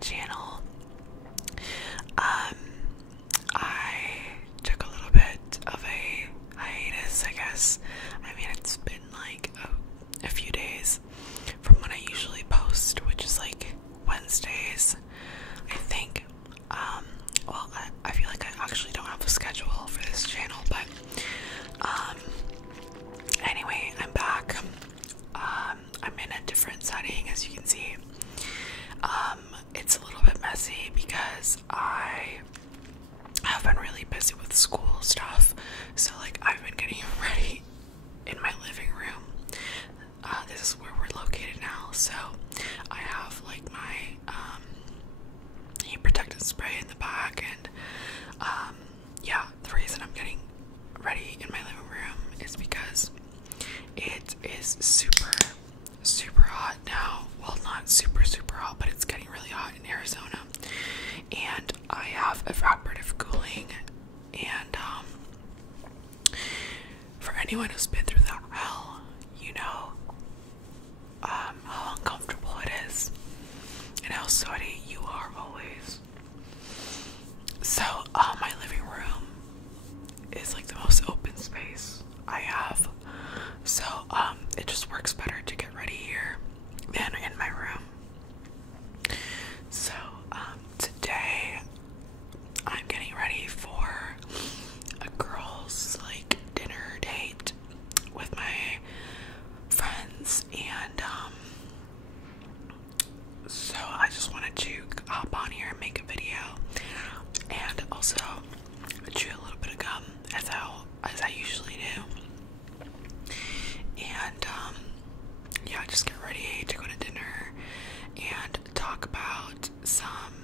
channel. I took a little bit of a hiatus, I guess. I mean, it's been like a few days from when I usually post, which is like Wednesdays, I think. Well, I feel like I actually don't have a schedule for this channel, but anyway, I'm back. I'm in a different setting, as you can see. It's a little bit messy because I have been really busy with school stuff, so like I've been getting ready in my living room. This is where we're located now, so I have like my heat protectant spray in the back, and yeah, the reason I'm getting ready in my living room is because it is super hot now. Well, not super hot, but it's getting really hot in Arizona, and I have evaporative cooling, and for anyone who's been through that hell, you know how uncomfortable it is and how sweaty you are always. So my living room is like the most open space I have, so it just works better to get ready here than in my room. So today I'm getting ready for a girls' like dinner date with my friends, and so I just wanted to hop on here and make a video, and also chew a little bit of gum as I usually do, and yeah, just get ready to go to dinner and talk about some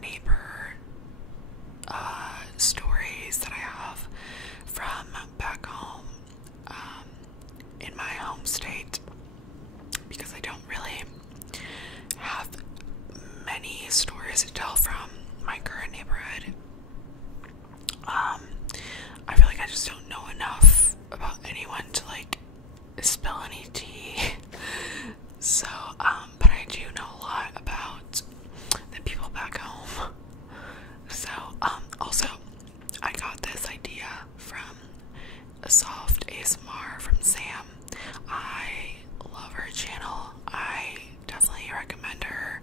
neighbor stories that I have from back home in my home state, because I don't really have many stories to tell from my current neighborhood. I feel like I just don't know enough about anyone to like spill any tea. So, but I do know a lot about the people back home. So, also, I got this idea from a soft ASMR from Sam. I love her channel. I definitely recommend her.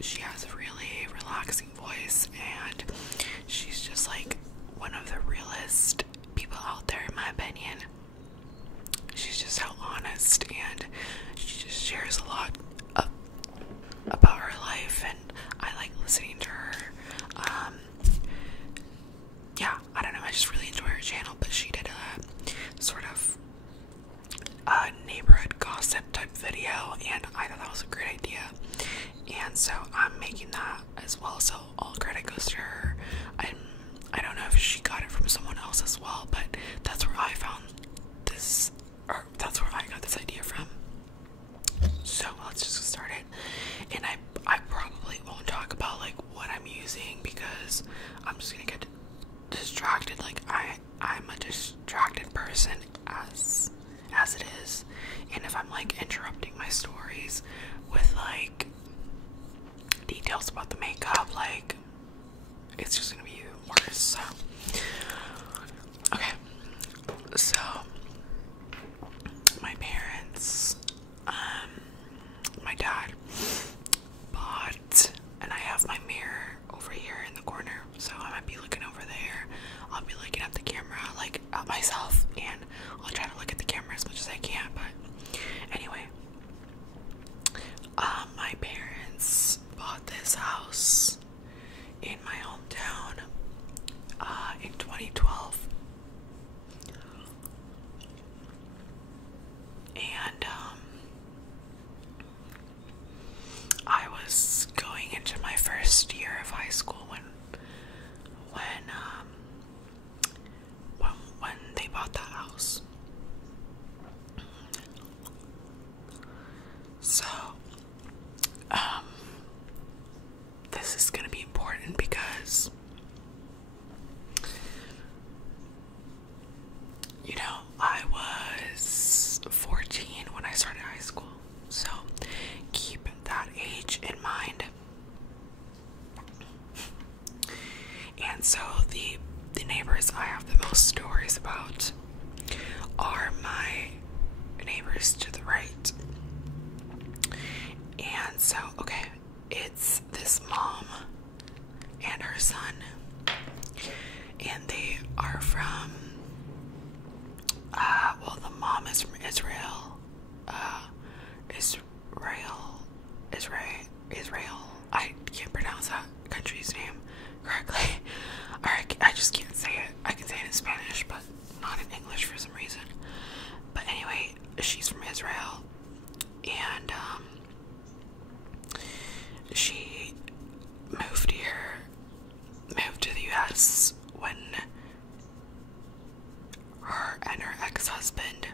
She has a really relaxing voice, and she's just like one of the realest people out there, in my opinion. She's just so honest, and she just shares a lot about her life, and I like listening to her. Yeah, I don't know, I just really enjoy her channel, but she did a sort of a neighborhood gossip type video, and I thought that was a great idea, and so I'm making that as well, so all credit goes to her. I don't know if she got it from someone else as well, but that's where I found this, or that's where I got this idea from. So let's just get started. And I probably won't talk about like what I'm using, because I'm just gonna get distracted. Like I'm a distracted person as it is, and if I'm like interrupting my stories with like details about the makeup, like it's just gonna be worse. So okay, so my parents, my dad bought, and I have my mirror over here in the corner, so I might be looking over there. I'll be looking at the camera, like at myself, and I'll try to look at the camera as much as I can, but anyway, my parents bought this house in my hometown in 2012. neighbors to the right. And so, okay, it's this mom and her son, and they are from, well, the mom is from Israel, Israel, I can't pronounce that country's name correctly, or I just can't say it. I can say it in Spanish, but not in English for some reason. But anyway, she's from Israel, and, she moved to the US when her and her ex-husband,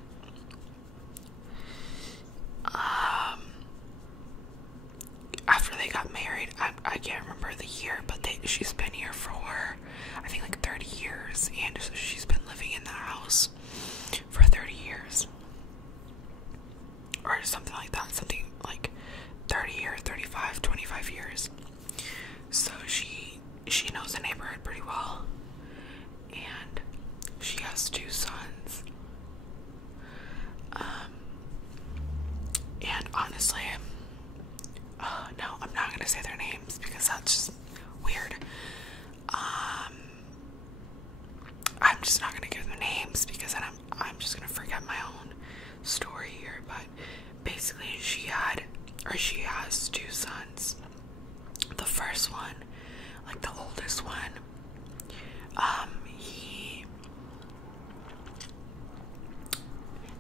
after they got married, I can't remember the year, but she's been here for, I think, like 30 years, and so she's been living in that house for 30 years, or something like that, something like 30 or 35, 25 years. So she knows the neighborhood pretty well, and she has 2 sons. And honestly, no, I'm not gonna say their names because that's just weird. I'm just not gonna give them names because then I'm just gonna forget my own story here. But basically, she has 2 sons. The first one, like the oldest one, he,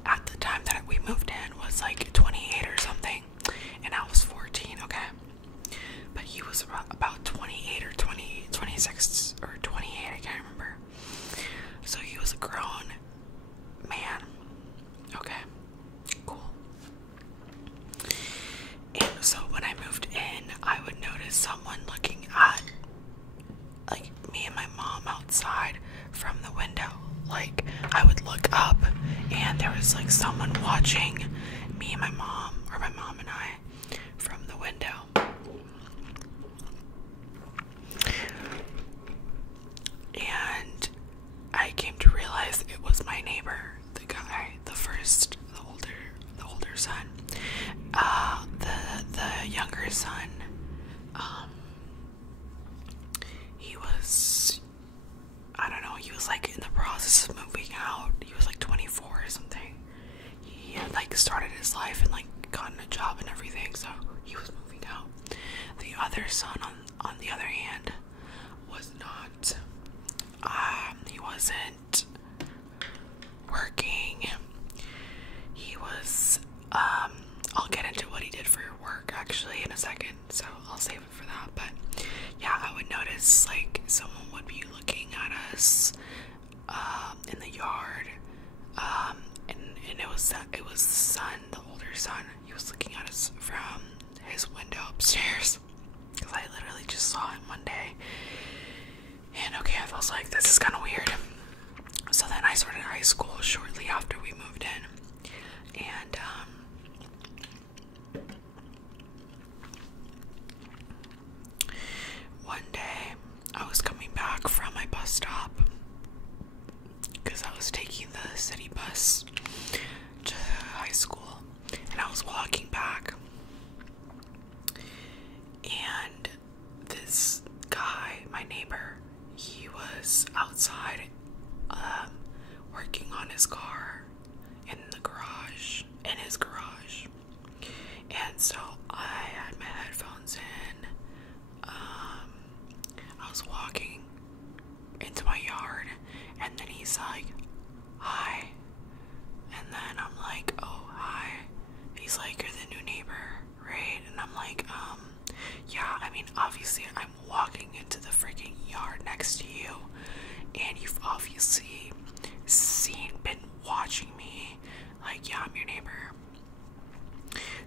at the time that we moved in, was like 28 or something, and I was 14, okay? But he was about 28 or 26 or 28, I can't remember. So he was a grown man, okay? Cool. And so when I moved in, I would notice someone looking at, like, me and my mom outside from the window. Like, I would look up and there was like someone watching me and my mom, or my mom and I, from the window. And I came to realize it was my neighbor, the guy, the older son. The younger son, he was, I don't know, he was like in the process of moving out. He was like 24 or something. He had like started his life and like gotten a job and everything, so he was moving out. The other son, on the other hand, was not, he wasn't working. He was, I'll get into what he did for work actually in a second, so I'll save it for that. But yeah, I would notice like someone would be looking at us in the yard, and it was the son, the older son. He was looking at us from his window upstairs, because I literally just saw him one day, and okay, I was like, this is kind of weird. So then I started high school shortly after we moved in, and one day I was coming back from my bus stop, because I was taking the city bus to high school, and I was walking back, and this guy, my neighbor, he was outside working on his car in his garage, and so I had my headphones in. I was walking into my yard, and then he's like, hi, and then I'm like, oh, hi. He's like, you're the new neighbor, right? And I'm like, yeah, I mean, obviously I'm walking into the freaking yard next to you, and you've obviously been watching me, like, yeah, I'm your neighbor.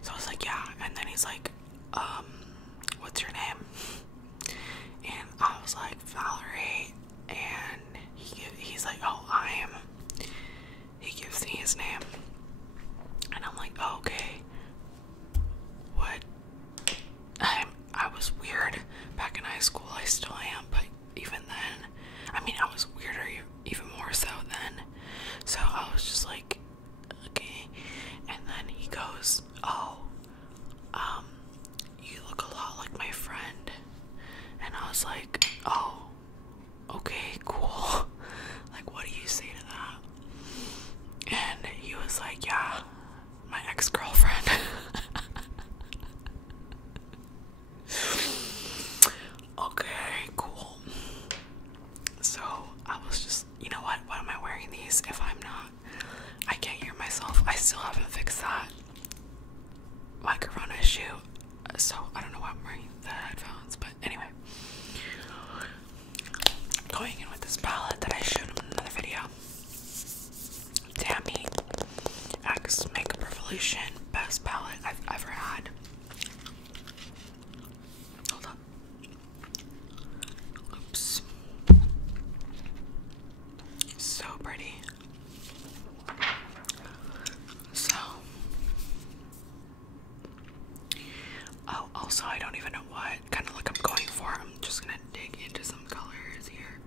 So I was like, yeah, and then he's like, what's your name? And I was like, Valerie, and he's like, oh, he gives me his name, and I'm like, oh, okay, what? I was weird back in high school. I still am, but even then, I mean, I was weirder even more so then. So I was just like, okay. And goes, "Oh, you look a lot like my friend." And I was like, "Oh, okay, cool." Like, what do you say to that? And he was like, "Yeah, my ex-girlfriend." Okay, cool. So I was just, you know what? Why am I wearing these if I'm not? I can't hear myself. I still haven't fixed that microphone issue. So I don't know why I'm wearing the headphones. But anyway, going in with this palette that I showed in another video. Tammy X Makeup Revolution, best palette I've ever had. Hold up. Oops. So pretty. So, oh, also I don't even know what kind of look I'm going for. I'm just gonna dig into some colors here.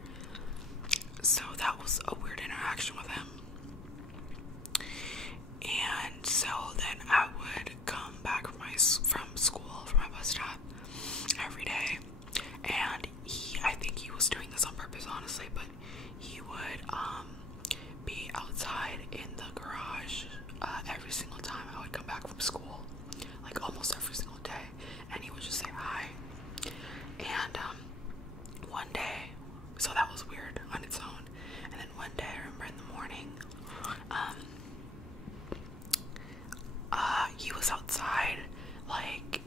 So that was a weird interaction with him. And so then I would come back from school, from my bus stop every day, and I think he was doing this on purpose, honestly, but he would be outside in the garage every single time I would come back from school, like almost every single day, and he would just say hi. And one day, so that was weird on its own, and then one day I remember in the morning, he was outside, like,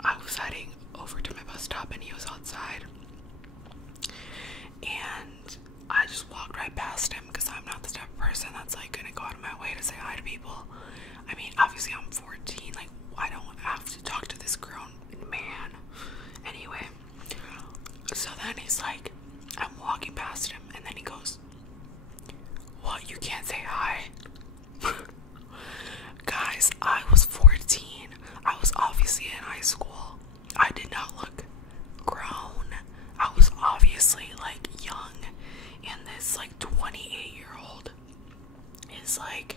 I was heading over to my bus stop and he was outside, and I just walked right past him because I'm not the type of person that's like gonna go out of my way to say hi to people. I mean, obviously I'm 14, like, I don't have to talk to this grown man. Anyway, so then he's like, I'm walking past him, and then he goes, "What, you can't say hi?" Guys, I was 14. I was obviously in high school. I did not look grown. I was obviously like young, and this like 28-year-old is like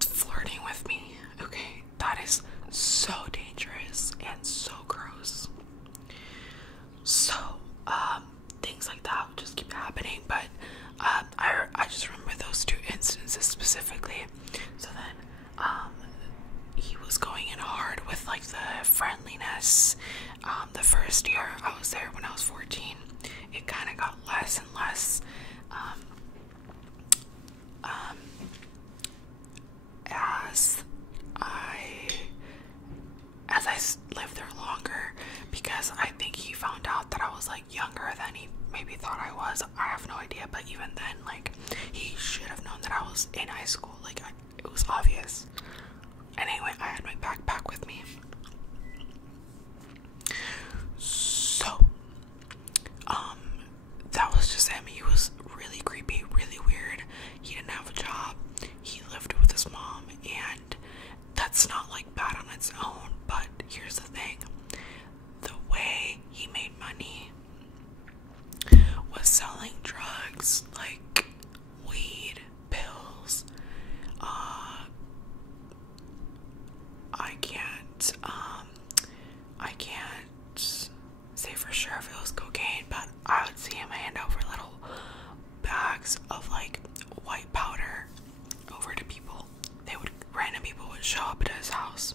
flirting with me. Okay, that is so dangerous and so gross. So things like that would just keep happening, but I just remember those two instances specifically. So then he was going in hard with like the friendliness. The first year I was there, when I was 14, it kind of got less and less as I lived there longer, because I think he found out that I was like younger than he maybe thought I was. I have no idea, but even then, like, he should have known that I was in high school. Like, it was obvious. Anyway, I had my backpack with me. So, that was just him. He was really creepy, really weird. He didn't have a job. He lived with his mom, and that's not like bad on its own, but here's the thing. The way he made money was selling drugs, like weed, pills. I can't say for sure if it was cocaine, but I would see him hand over little bags of like white powder over to people. Random people would show up at his house,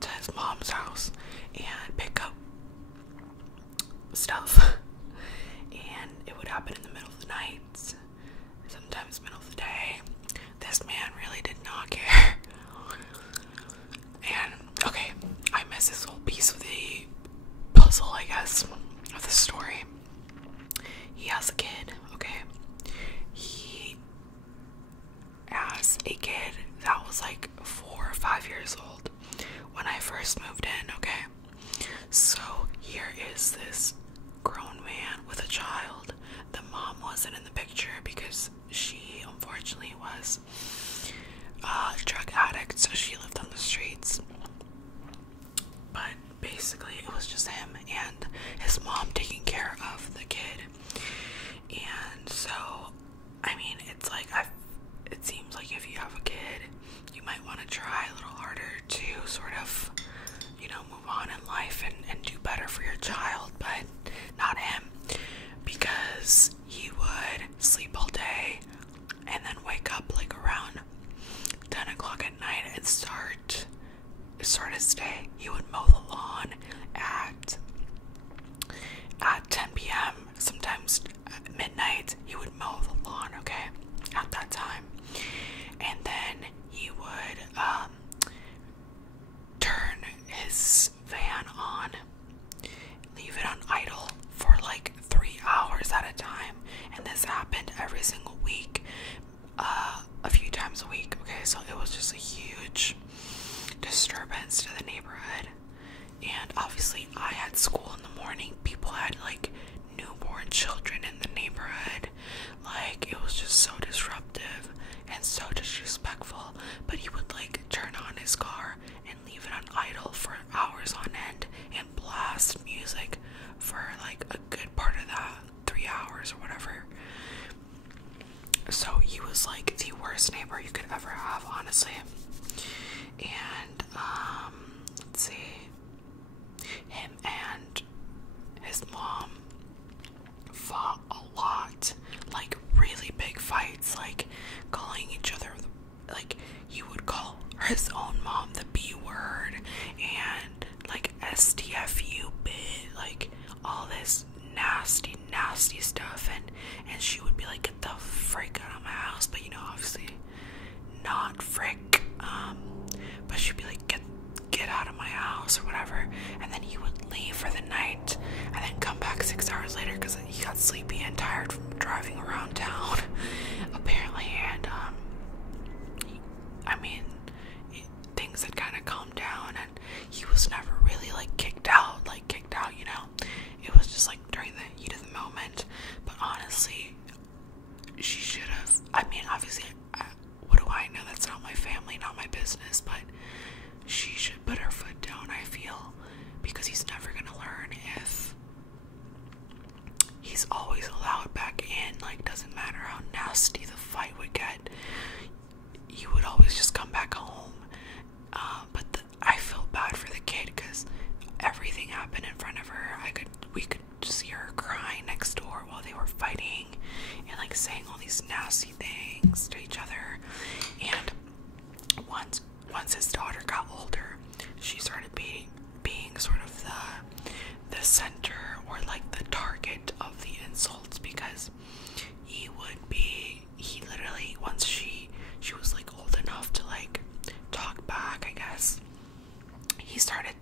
to his mom's house, and pick up stuff. And it would happen in the middle of the night, sometimes middle of the day. This man really did not care. And okay, I missed this whole piece of the puzzle, I guess, of the story. He has a kid, okay? He has a kid that was like 4 or 5 years old when I first moved in, okay? So here is this grown man with a child. The mom wasn't in the picture because she unfortunately was a drug addict, so she lived on the streets. But basically it was just him and his mom taking care of the kid. And so, I mean, it's like, it seems like if you have a kid, you might want o'clock at night and start his day. He would mow the lawn at 10 p.m. Sometimes at midnight. He would mow the lawn, okay, at that time. And then he would turn his van on, leave it on idle for like 3 hours at a time. And this happened every single week, a few times a week, okay? So it was just a huge disturbance to the neighborhood. And obviously I had school in the morning. People had like newborn children in the neighborhood. Like, it was just so disruptive and so disrespectful. But he would like turn on his car and leave it on idle for hours on end and blast music for like a good part of that 3 hours or whatever. So he was like the worst neighbor you could ever have, honestly. And let's see, him and his mom fought a lot, like really big fights, like calling each other, like he would call his own mom the B word and like STFU bit, like all this nasty stuff, and she would be like, get the frick out of my house, but you know, obviously not frick, but she'd be like, get out of my house or whatever. And then he would leave for the night and then come back 6 hours later because he got sleepy and tired from driving around town apparently. And things had kind of calmed down, and he was never really like kicked out, you know. It was just like during the heat of the moment. But honestly, she should have, obviously, what do I know? That's not my family, not my business, but she should put her foot down, I feel, because he's never gonna learn if he's always allowed back in. Like, doesn't matter how nasty the fight would get, he would always just come back home. But I feel bad for the kid because everything happened in front of her. We could just hear her crying next door while they were fighting and like saying all these nasty things to each other. And once his daughter got older, she started being sort of the center or like the target of the insults, because he literally, once she was like old enough to like talk back, I guess, he started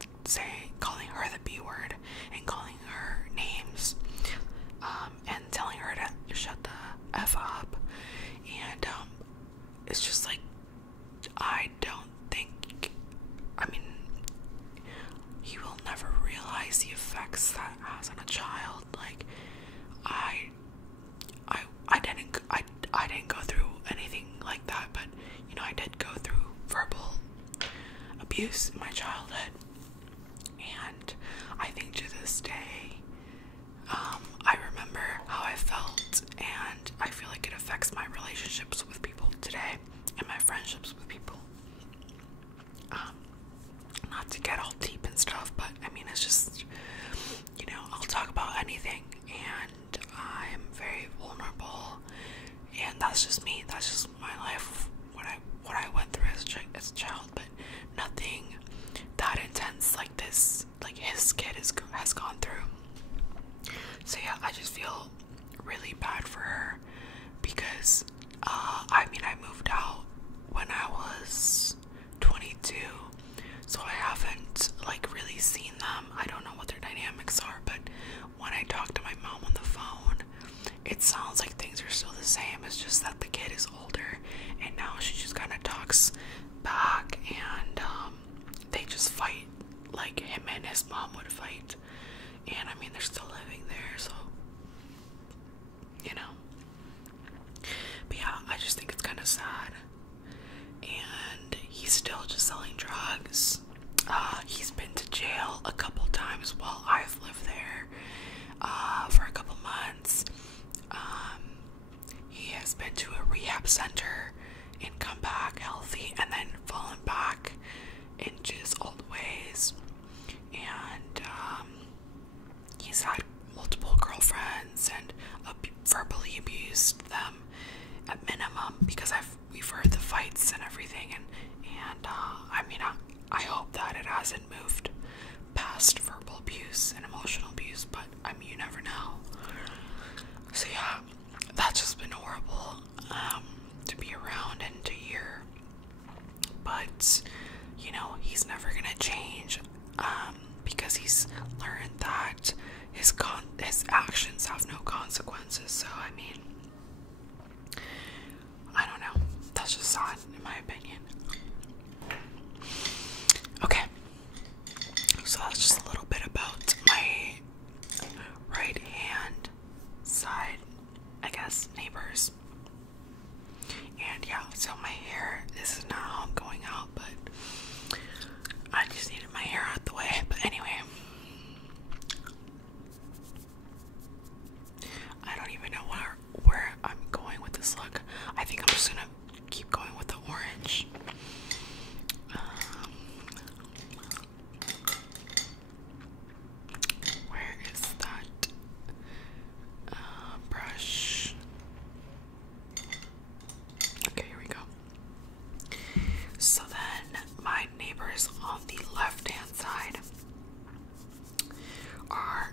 calling her the B word and calling her names, and telling her to shut the F up. And it's just like, I don't think, he will never realize the effects that has on a child. Like, I didn't go through anything like that, but you know, I did go through verbal abuse in my childhood, and I think to this day, I remember how I felt, and I feel like it affects my relationships with people today and my friendships with people. Not to get all deep and stuff, but it's just, you know, I'll talk about anything, and I'm very vulnerable, and that's just me. That's just my life, what I went through as a child, but nothing that intense like this, like his kid has gone through. So yeah, I just feel really bad for her because, I moved out when I was 22, so I haven't like really seen them. I don't know what their dynamics are, but when I talk to my mom on the phone, it sounds like things are still the same. It's just that the kid is older, and now she just kind of talks back, and they just fight like him and his mom would fight. And they're still living there, so you know. But yeah, I just think it's kind of sad. And he's still just selling drugs. He's been to jail a couple times while I've lived there, for a couple months. He has been to a rehab center and come back healthy, and then fallen back into his old ways. And he's had multiple girlfriends and verbally abused them at minimum, because we've heard the fights and everything, and So yeah, that's just been horrible to be around and to hear. But you know, he's never gonna change because he's learned that his actions have no consequences. So I mean, I don't know. That's just sad, in my opinion. Okay, so that's just a little bit about my right hand side, I guess, neighbors. And yeah, so my hair, this is not how I'm going out, but I just needed my hair out the way. But anyway, I don't even know where I'm going with this look. I think I'm just gonna keep going with the orange. Where is that brush? Okay, here we go. So then my neighbors on the left hand side are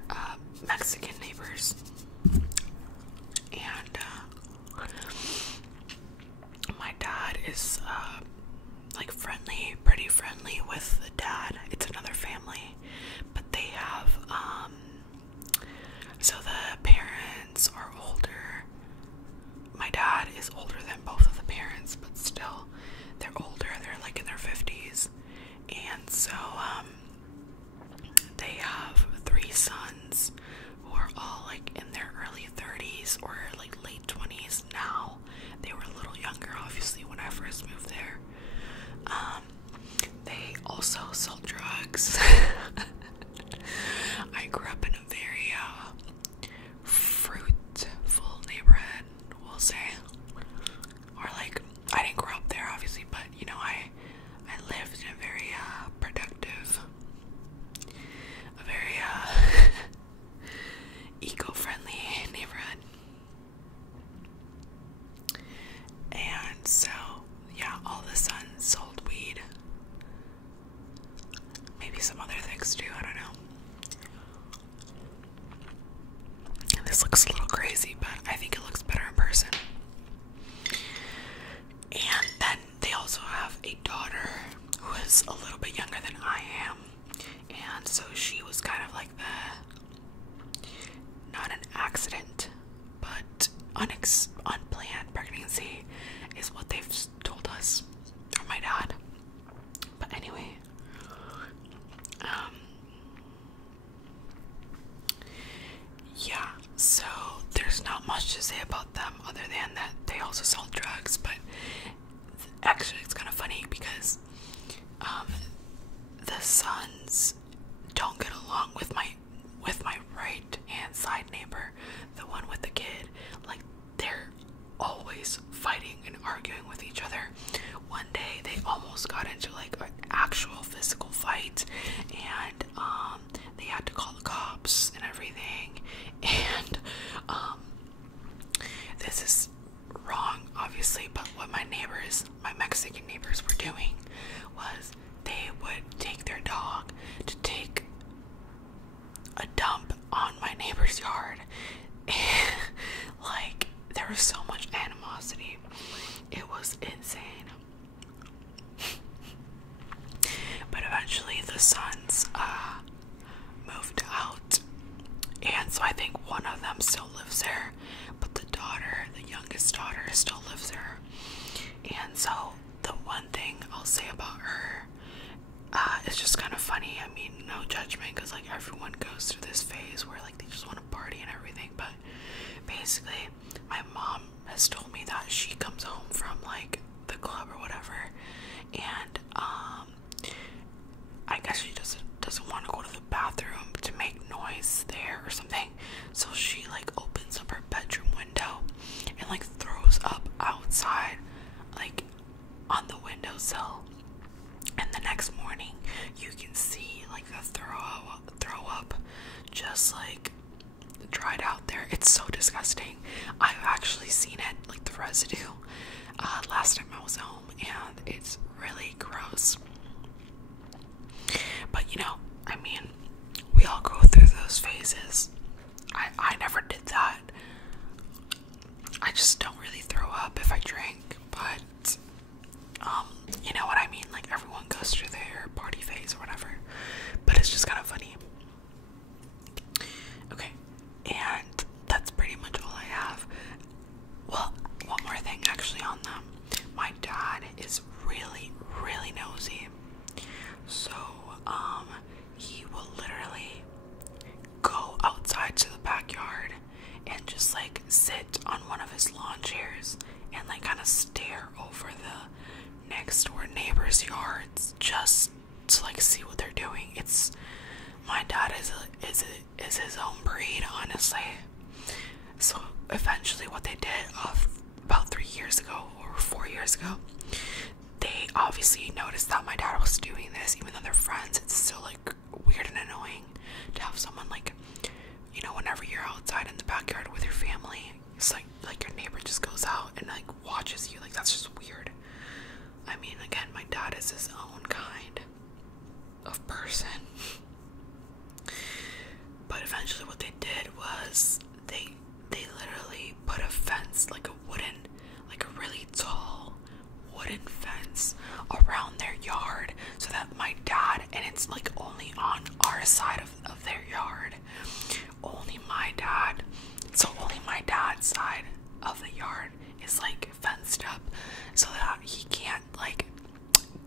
Mexican neighbors, and my dad is like pretty friendly with the dad. It's another family, but they have so the parents are older. My dad is older than both of the parents, but still they're older. They're like in their 50s, and so they have 3 sons who are all like in their early 30s or like late 20s now. They were a little younger, obviously, when I first moved there. They also sell drugs. I grew up in a very fruitful neighborhood, we'll say. Or like, I didn't grow up there, obviously, but you know, I lived in a very productive, a very eco-friendly neighborhood. And so, yeah, all the sons sold weed. Maybe some other things too, I don't know. And this looks a little crazy, but I think it looks better in person. And then they also have a daughter who is a little bit younger than I am. And so she was kind of like not an accident, but unplanned pregnancy is what they've told us, or my dad. But anyway, yeah, so there's not much to say about them other than that they also sell drugs. But actually, it's kind of funny because the sons don't get along with my right hand side neighbor, the one with the kid. Like, they're always fighting and arguing with each other. One day they almost got into like an actual physical fight, and they had to call the cops and everything. And this is wrong, obviously, but what my Mexican neighbors were doing was they would take their dog to take a dump on my neighbor's yard. Like, there was so much animosity. It was insane. But eventually the sons moved out, and so I think one of them still lives there, but the youngest daughter, still lives there. And so the one thing I'll say about her, it's just kind of funny. I mean, no judgment, because like everyone goes through this phase where like they just want to party and everything. But basically, my mom has told me that she comes home from like the club or whatever, and I guess she doesn't want to go to the bathroom to make noise there or something. So she like opens up her bedroom window and like throws up outside, like on the windowsill. And the next morning, you can see like the throw up just like dried out there. It's so disgusting. I've actually seen it, like the residue, last time I was home, and it's really gross. But you know, I mean, we all go through those phases. I never did that. kind of stare over the next door neighbor's yards just to like see what they're doing. It's my dad is his own breed, honestly. So eventually, what they did about 3 years ago or 4 years ago, they obviously noticed that my dad was doing this, even though they're friends. It's still like weird and annoying to have someone like, you know, whenever you're outside in the backyard with your family, it's like your neighbor just goes out and like watches you. Like, that's just weird. I mean, again, my dad is his own kind of person. But eventually what they did was they literally put a fence, like a really tall wooden fence around their yard, so that my dad, and it's like only on our side of their yard, only my dad's side of the yard is like fenced up, so that he can't like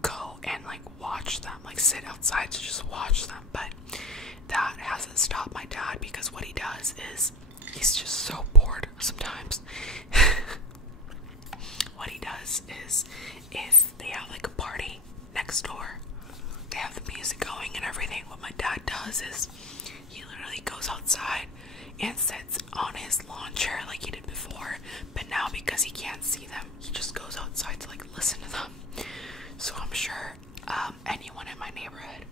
go and like watch them, like sit outside to just watch them. But that hasn't stopped my dad, because what he does is he's just so bored sometimes. What he does is, if they have like a party next door, they have the music going and everything, what my dad does is he literally goes outside and sits on his lawn chair like he did before, but now because he can't see them, he just goes outside to like listen to them. So I'm sure anyone in my neighborhood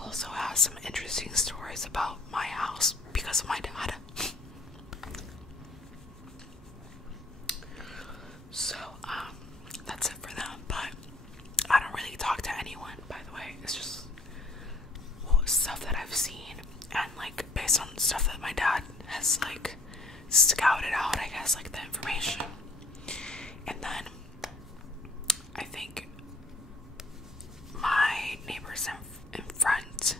also has some interesting stories about my house because of my dad. So that's it for them. But I don't really talk to anyone, by the way. It's just stuff that I've seen, and like based on stuff that my dad has like scouted out, I guess, like the information. And then I think my neighbors in front,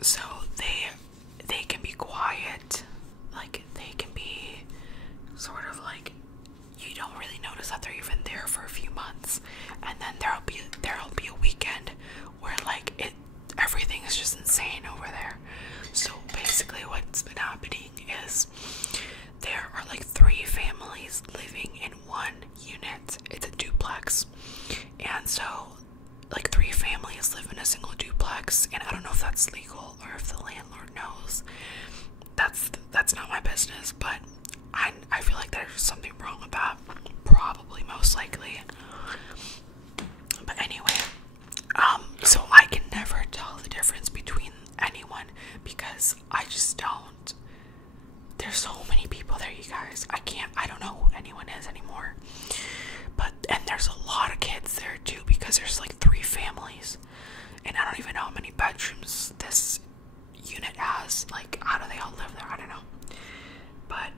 so they can be quiet, like they can be sort of like, you don't really notice that they're even there for a few months, and then there'll be a weekend where like everything is just insane over there. So basically what's been happening is there are like 3 families living in one unit. It's a duplex, and so like 3 families live in a single duplex, and I don't know if that's legal or if the landlord knows. That's not my business, but I feel like there's something wrong with that, probably, most likely. But anyway, so I can never tell the difference between anyone, because I just don't. There's so many people there, you guys. I don't know who anyone is anymore. And there's a lot of kids there too, because there's like 3 families, and I don't even know how many bedrooms this unit has. Like, how do they all live there? I don't know. But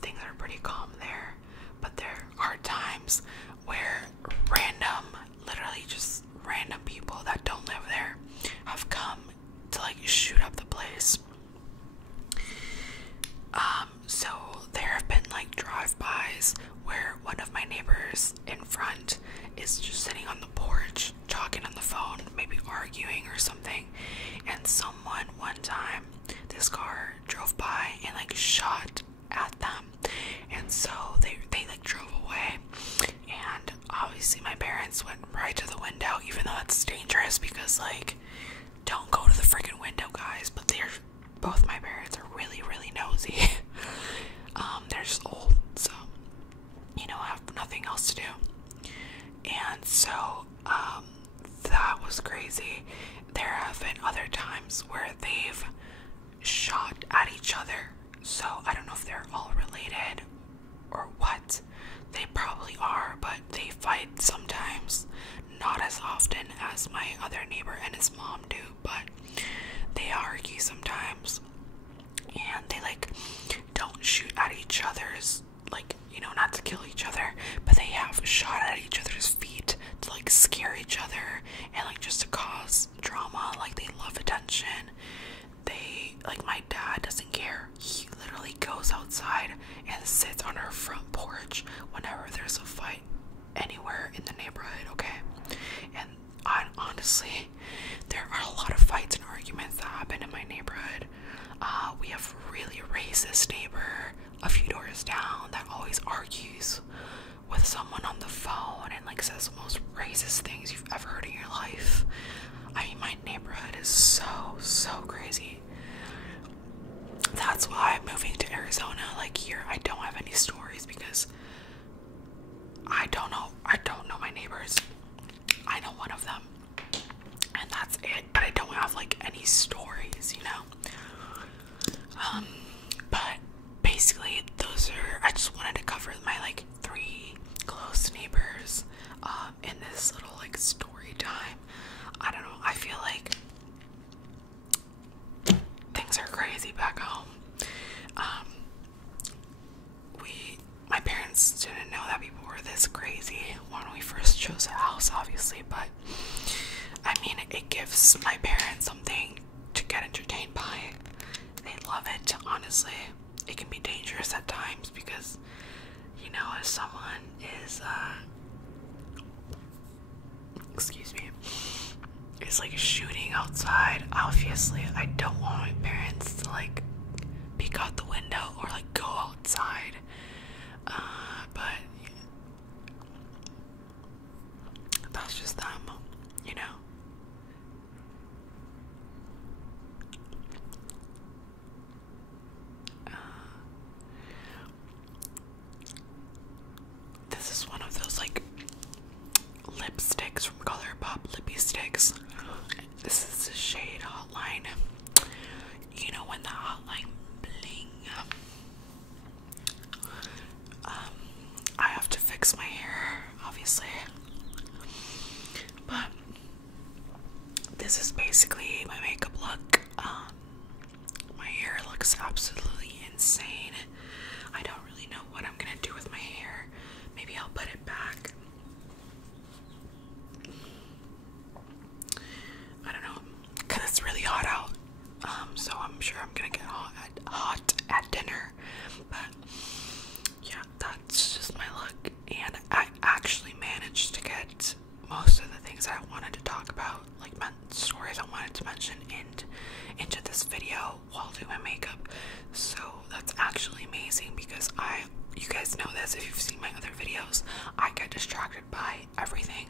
things are pretty calm there. But there are times where literally just random people that don't live there have come to like shoot up the place. So there have been like drive-bys where one of my neighbors in front is just sitting on the porch talking on the phone, maybe arguing or something, and someone one time, this car drove by and like shot at them, and so they like drove away. And obviously my parents went right to the window, even though that's dangerous, because like, don't go to the freaking window, guys. But both my parents are really, really nosy. They're just old, so, you know, have nothing else to do. And so that was crazy. There have been other times where they've shot at each other. So I don't know if they're all related or what. They probably are, but they fight sometimes. Not as often as my other neighbor and his mom do, but they argue sometimes. And they like don't shoot at each other's, like, you know, not to kill each other, but they have shot at each other's feet to like scare each other and like just to cause drama. Like, they love attention. They, like, my dad doesn't care. He literally goes outside and sits on our front porch whenever there's a fight anywhere in the neighborhood, okay? And honestly, there are a lot of fights and arguments that happen in my neighborhood. We have a really racist neighbor a few doors down that always argues someone on the phone and like says the most racist things you've ever heard in your life. I mean, my neighborhood is so crazy. That's why I'm moving to Arizona. Like, here I don't have any stories because I don't know my neighbors. I know one of them, and that's it. But I don't have like any stories, you know. But basically, I just wanted to cover my like 3 close neighbors in this little like story time. I don't know. I feel like things are crazy back home. My parents didn't know that people were this crazy when we first chose a house, obviously, but I mean, it gives my parents something to get entertained by. They love it, honestly. It can be dangerous at times because, you know, if someone is, is like shooting outside, obviously I don't want my parents to like peek out the window or like go outside. But that's just them, you know. This is one of those like lipsticks from ColourPop, Lippy Sticks. This is the shade Hotline. You know when the hotline bling. I have to fix my hair, obviously. But this is basically my makeup look. My hair looks absolutely insane. I don't really know what I'm gonna do with my hair. Maybe I'll put it back. I don't know, because it's really hot out. So I'm sure I'm gonna get hot at dinner. But yeah, that's just my look. And I actually managed to get most of the things I wanted to talk about, like stories I wanted to mention, into this video while doing my makeup. So that's actually amazing because you guys know this if you've seen my other videos, I get distracted by everything.